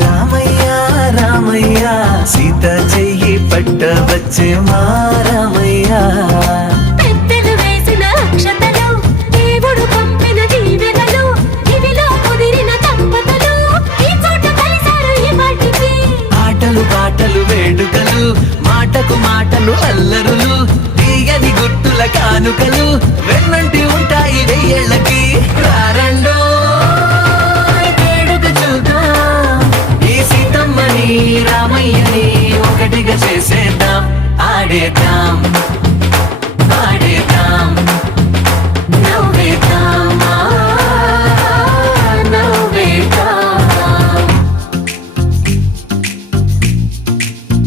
రామయ్య రామయ్య సీత చెయ్యి మా రామయ్య ఆటలు పాటలు వేడుకలు మాటకు మాటలు అల్లరులు తీయని గుట్టుల కానుకలు వెన్నంటి రామయ్యని ఒకటిగా చేసేద్దాం ఆడేద్దాం